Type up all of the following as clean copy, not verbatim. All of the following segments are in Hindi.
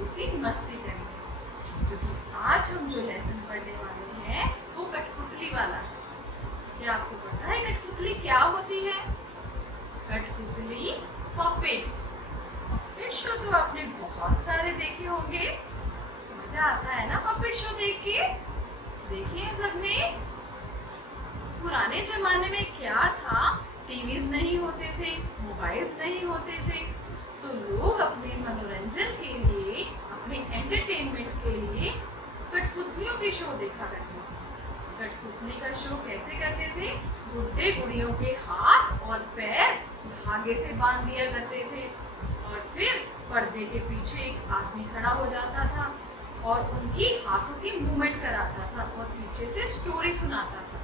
थोड़ी सी मस्ती करेंगे, क्योंकि आज हम जो लेसन पढ़ने वाले हैं वो कठपुतली वाला है। क्या आपको पता है कठपुतली क्या होती है? कठपुतली पपेट्स। पपेट शो तो आपने बहुत सारे देखे होंगे। मजा आता है ना पपेट शो देख के? देखिए सबने। पुराने जमाने में क्या था, टीवीज नहीं होते थे, मोबाइल्स नहीं होते थे, तो लोग अपने मनोरंजन के लिए, अपने एंटरटेनमेंट के लिए कठपुतलियों के शो देखा करते थे। कठपुतली का शो कैसे करते थे? गुड्डे गुड़ियों के हाथ और पैर धागे से बांध दिया करते थे और फिर पर्दे के पीछे एक आदमी खड़ा हो जाता था और उनकी हाथों की मूवमेंट कराता था और पीछे से स्टोरी सुनाता था।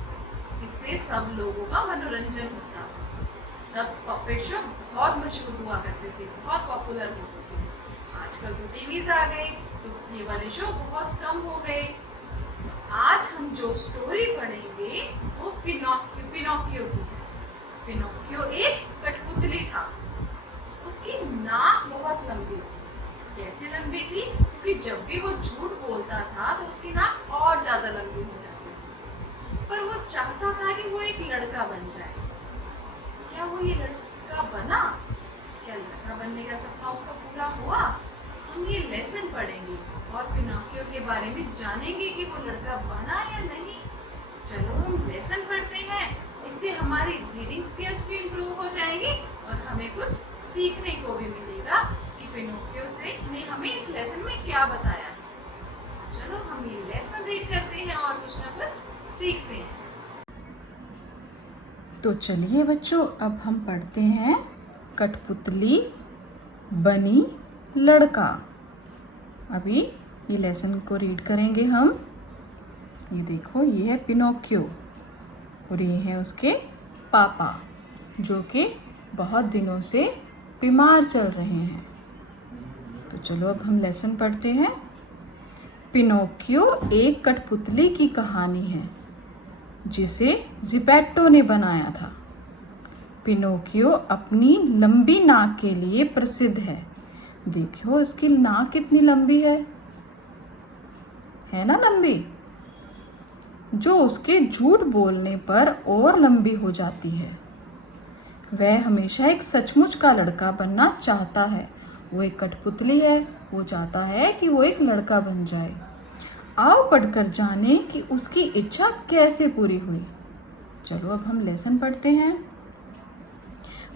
इससे सब लोगों का मनोरंजन होता था। तब पपेट शो बहुत मशहूर हुआ करते थे, बहुत पॉपुलर होते थे। आजकल तो टीवीज आ गए तो ये वाले शो बहुत कम हो गए। आज हम जो स्टोरी पढ़ेंगे वो पिनोकियो की है। पिनोकियो एक कठपुतली था। उसकी नाक बहुत लंबी थी। कैसे लंबी थी? क्योंकि जब भी वो झूठ बोलता था तो उसकी नाक और ज्यादा लंबी हो जाती थी। पर वो चाहता था कि वो एक लड़का बन जाए। क्या वो ये लड़का बना? क्या लड़का बनने का सपना उसका पूरा हुआ? हम ये लेसन पढ़ेंगे और पिनोकियो के बारे में जानेंगे कि वो लड़का बना या नहीं। चलो हम लेसन पढ़ते हैं, इससे हमारी रीडिंग स्किल्स भी इम्प्रूव हो जाएंगी और हमें कुछ सीखने को भी मिलेगा कि पिनोकियो ने हमें इस लेसन में क्या बताया है। चलो हम ये लेसन रीड करते हैं और कुछ ना कुछ सीखते हैं। तो चलिए बच्चों, अब हम पढ़ते हैं कठपुतली बनी लड़का। अभी ये लेसन को रीड करेंगे हम। ये देखो, ये है पिनोकियो और ये है उसके पापा, जो कि बहुत दिनों से बीमार चल रहे हैं। तो चलो अब हम लेसन पढ़ते हैं। पिनोकियो एक कठपुतली की कहानी है जिसे जिपेट्टो ने बनाया था। पिनोकियो अपनी लंबी नाक के लिए प्रसिद्ध है। देखो इसकी नाक कितनी लंबी है ना लंबी, जो उसके झूठ बोलने पर और लंबी हो जाती है। वह हमेशा एक सचमुच का लड़का बनना चाहता है। वो एक कठपुतली है, वो चाहता है कि वो एक लड़का बन जाए। आओ पढ़कर जाने कि उसकी इच्छा कैसे पूरी हुई। चलो अब हम लेसन पढ़ते हैं।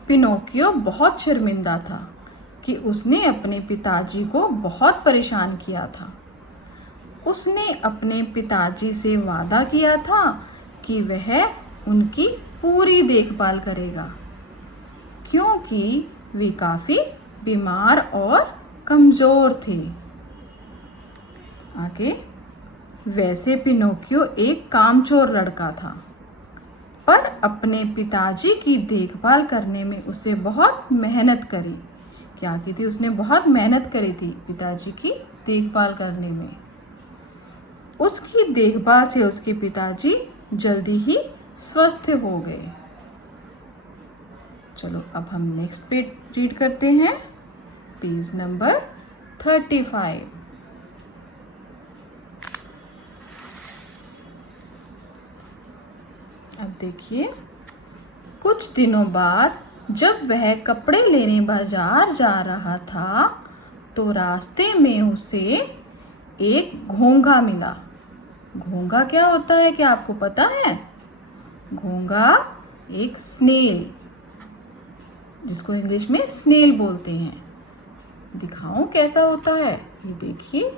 पिनोकियो बहुत शर्मिंदा था कि उसने अपने पिताजी को बहुत परेशान किया था। उसने अपने पिताजी से वादा किया था कि वह उनकी पूरी देखभाल करेगा, क्योंकि वे काफी बीमार और कमजोर थे। आगे, वैसे पिनोकियो एक कामचोर लड़का था, पर अपने पिताजी की देखभाल करने में उसे बहुत मेहनत करी। क्या की थी? उसने बहुत मेहनत करी थी पिताजी की देखभाल करने में। उसकी देखभाल से उसके पिताजी जल्दी ही स्वस्थ हो गए। चलो अब हम नेक्स्ट पेज रीड करते हैं, पेज नंबर 35। अब देखिए, कुछ दिनों बाद जब वह कपड़े लेने बाजार जा रहा था तो रास्ते में उसे एक घोंघा मिला। घोंघा क्या होता है, क्या आपको पता है? घोंघा एक स्नेल, जिसको इंग्लिश में स्नेल बोलते हैं। दिखाऊं कैसा होता है? ये देखिए,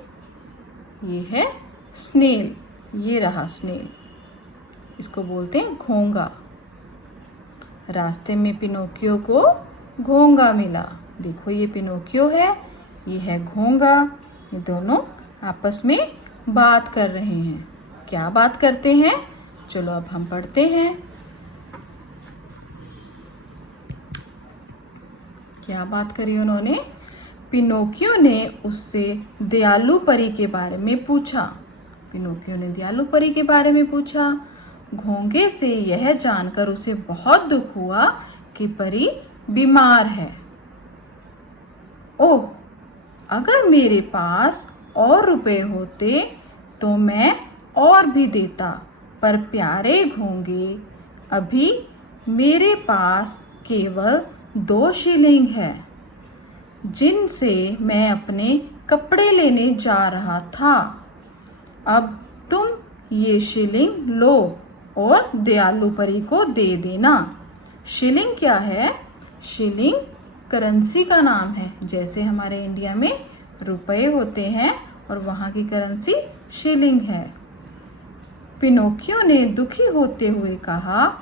ये है स्नेल, ये रहा स्नेल, इसको बोलते हैं घोंघा। रास्ते में पिनोकियो को घोंघा मिला। देखो, ये पिनोकियो है, ये है घोंघा। ये दोनों आपस में बात कर रहे हैं। क्या बात करते हैं? चलो अब हम पढ़ते हैं। क्या बात करी उन्होंने? पिनोकियो ने उससे दयालु परी के बारे में पूछा। पिनोकियो ने दयालु परी के बारे में पूछा। घोंघे से यह जानकर उसे बहुत दुख हुआ कि परी बीमार है। ओह, अगर मेरे पास और रुपए होते तो मैं और भी देता, पर प्यारे घोंगे अभी मेरे पास केवल 2 शिलिंग है, जिनसे मैं अपने कपड़े लेने जा रहा था। अब तुम ये शिलिंग लो और दयालु परी को दे देना। शिलिंग क्या है? शिलिंग करेंसी का नाम है। जैसे हमारे इंडिया में रुपए होते हैं और वहाँ की करेंसी शिलिंग है। पिनोकियो ने दुखी होते हुए कहा,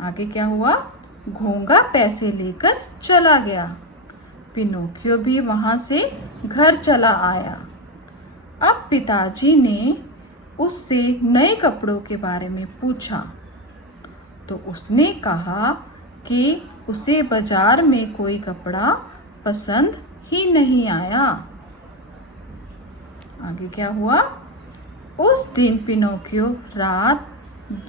आगे क्या हुआ? घोंगा पैसे लेकर चला गया। पिनोकियो भी वहां से घर चला आया। अब पिताजी ने उससे नए कपड़ों के बारे में पूछा तो उसने कहा कि उसे बाजार में कोई कपड़ा पसंद ही नहीं आया। आगे क्या हुआ? उस दिन पिनोकियो रात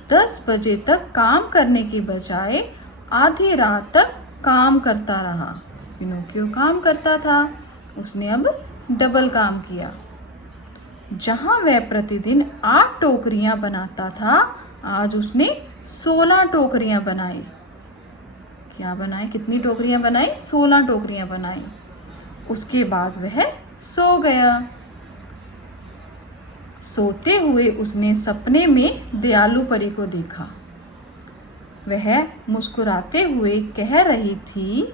10 बजे तक काम करने की बजाय आधी रात तक काम करता रहा। पिनोकियो काम करता था, उसने अब डबल काम किया। जहां वह प्रतिदिन 8 टोकरियां बनाता था, आज उसने 16 टोकरियां बनाई। क्या बनाई? कितनी टोकरियां बनाई? 16 टोकरियां बनाई। उसके बाद वह सो गया। सोते हुए उसने सपने में दयालु परी को देखा। वह मुस्कुराते हुए कह रही थी,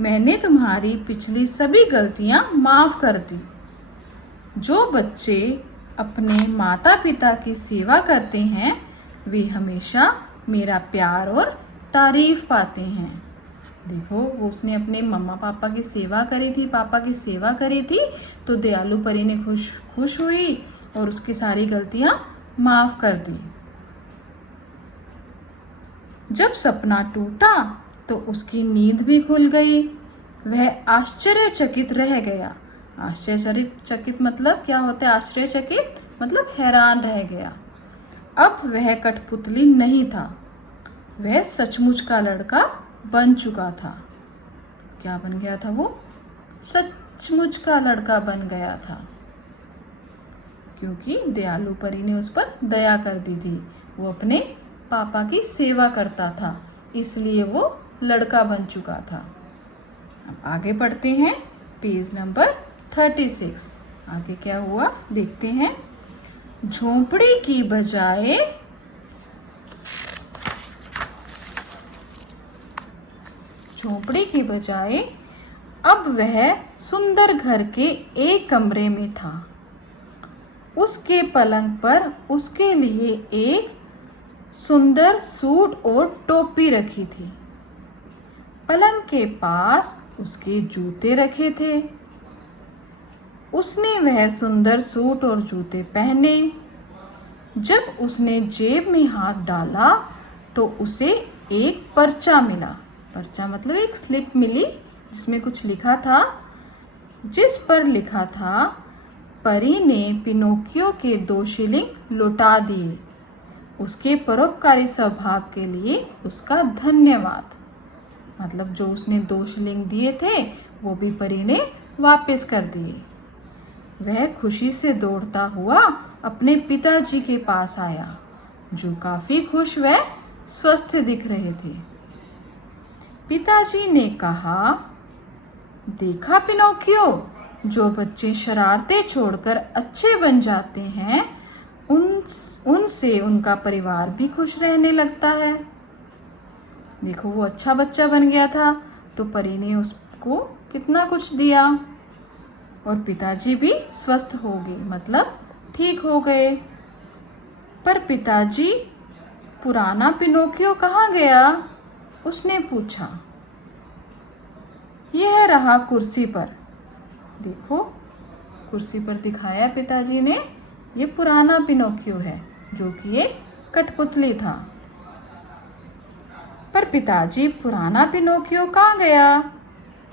मैंने तुम्हारी पिछली सभी गलतियां माफ कर दी। जो बच्चे अपने माता पिता की सेवा करते हैं वे हमेशा मेरा प्यार और तारीफ पाते हैं। देखो, वो उसने अपने मम्मा पापा की सेवा करी थी, पापा की सेवा करी थी, तो दयालु परी ने खुश हुई और उसकी सारी गलतियां माफ कर दी। जब सपना टूटा तो उसकी नींद भी खुल गई। वह आश्चर्यचकित रह गया। आश्चर्यचकित मतलब क्या होता है? आश्चर्यचकित मतलब हैरान रह गया। अब वह कठपुतली नहीं था, वह सचमुच का लड़का बन चुका था। क्या बन गया था वो? सचमुच का लड़का बन गया था, क्योंकि दयालु परी ने उस पर दया कर दी थी। वो अपने पापा की सेवा करता था, इसलिए वो लड़का बन चुका था। अब आगे पढ़ते हैं, पेज नंबर 36। आगे क्या हुआ देखते हैं। झोंपड़ी की बजाय अब वह सुंदर घर के एक कमरे में था। उसके पलंग पर उसके लिए एक सुंदर सूट और टोपी रखी थी। पलंग के पास उसके जूते रखे थे। उसने वह सुंदर सूट और जूते पहने। जब उसने जेब में हाथ डाला तो उसे एक पर्चा मिला। पर्चा मतलब एक स्लिप मिली जिसमें कुछ लिखा था, जिस पर लिखा था, परी ने पिनोकियो के 2 शिलिंग लौटा दिए। उसके परोपकारी स्वभाव के लिए उसका धन्यवाद। मतलब जो उसने 2 शिलिंग दिए थे वो भी परी ने वापस कर दिए। वह खुशी से दौड़ता हुआ अपने पिताजी के पास आया, जो काफी खुश व स्वस्थ दिख रहे थे। पिताजी ने कहा, देखा पिनोकियो, जो बच्चे शरारतें छोड़कर अच्छे बन जाते हैं उनसे उनका परिवार भी खुश रहने लगता है। देखो, वो अच्छा बच्चा बन गया था तो परी ने उसको कितना कुछ दिया और पिताजी भी स्वस्थ हो गए, मतलब ठीक हो गए। पर पिताजी, पुराना पिनोकियो कहाँ गया? उसने पूछा। यह रहा कुर्सी पर। देखो, कुर्सी पर दिखाया पिताजी ने, ये पुराना पिनोकियो है जो कि एक कठपुतली था। पर पिताजी, पुराना पिनोकियो कहाँ गया?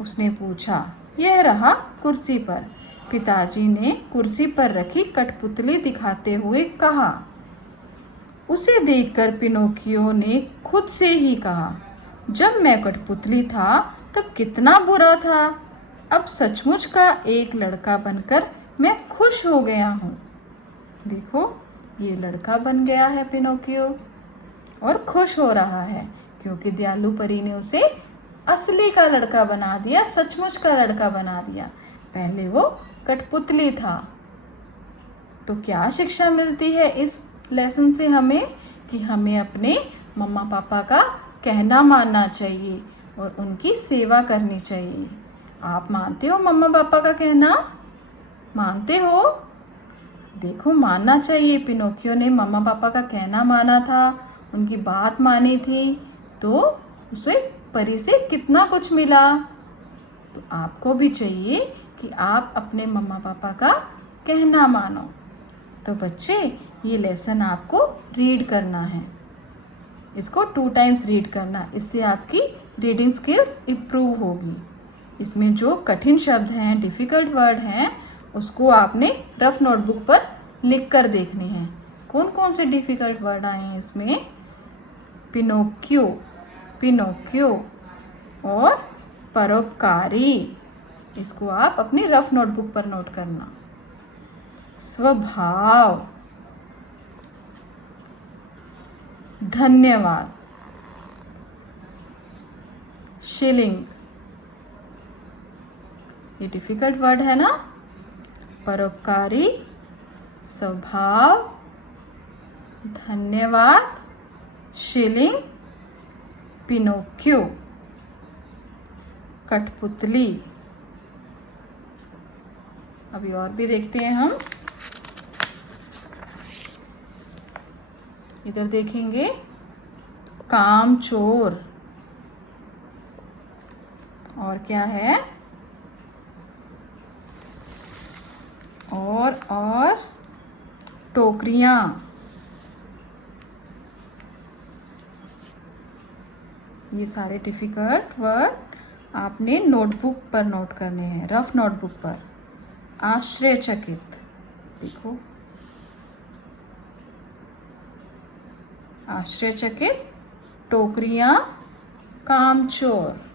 उसने पूछा। यह रहा कुर्सी पर। पिताजी ने कुर्सी पर रखी कठपुतली दिखाते हुए कहा। उसे देखकर पिनोकियो ने खुद से ही कहा, जब मैं कठपुतली था तब कितना बुरा था। अब सचमुच का एक लड़का बनकर मैं खुश हो गया हूँ। देखो, ये लड़का बन गया है पिनोकियो और खुश हो रहा है क्योंकि दयालु परी ने उसे असली का लड़का बना दिया, सचमुच का लड़का बना दिया। पहले वो कठपुतली था। तो क्या शिक्षा मिलती है इस लेसन से हमें कि हमें अपने मम्मा पापा का कहना मानना चाहिए और उनकी सेवा करनी चाहिए। आप मानते हो मम्मा पापा का कहना? मानते हो? देखो, मानना चाहिए। पिनोकियो ने मम्मा पापा का कहना माना था, उनकी बात मानी थी, तो उसे परी से कितना कुछ मिला। तो आपको भी चाहिए कि आप अपने मम्मा पापा का कहना मानो। तो बच्चे, ये लेसन आपको रीड करना है। इसको 2 टाइम्स रीड करना, इससे आपकी रीडिंग स्किल्स इम्प्रूव होगी। इसमें जो कठिन शब्द हैं, डिफ़िकल्ट वर्ड हैं, उसको आपने रफ नोटबुक पर लिख कर देखने हैं। कौन कौन से डिफ़िकल्ट वर्ड आए हैं इसमें? पिनोकियो, पिनोकियो और परोपकारी। इसको आप अपनी रफ नोटबुक पर नोट करना। स्वभाव, धन्यवाद, शिलिंग, ये डिफिकल्ट वर्ड है ना। परोपकारी, स्वभाव, धन्यवाद, शिलिंग, पिनोकियो, कठपुतली। अभी और भी देखते हैं हम। इधर देखेंगे, कामचोर। और क्या है? और टोकरियां। ये सारे डिफिकल्ट वर्ड आपने नोटबुक पर नोट करने हैं, रफ नोटबुक पर। आश्चर्यचकित, देखो, आश्चर्यचकित, टोकरियां, कामचोर।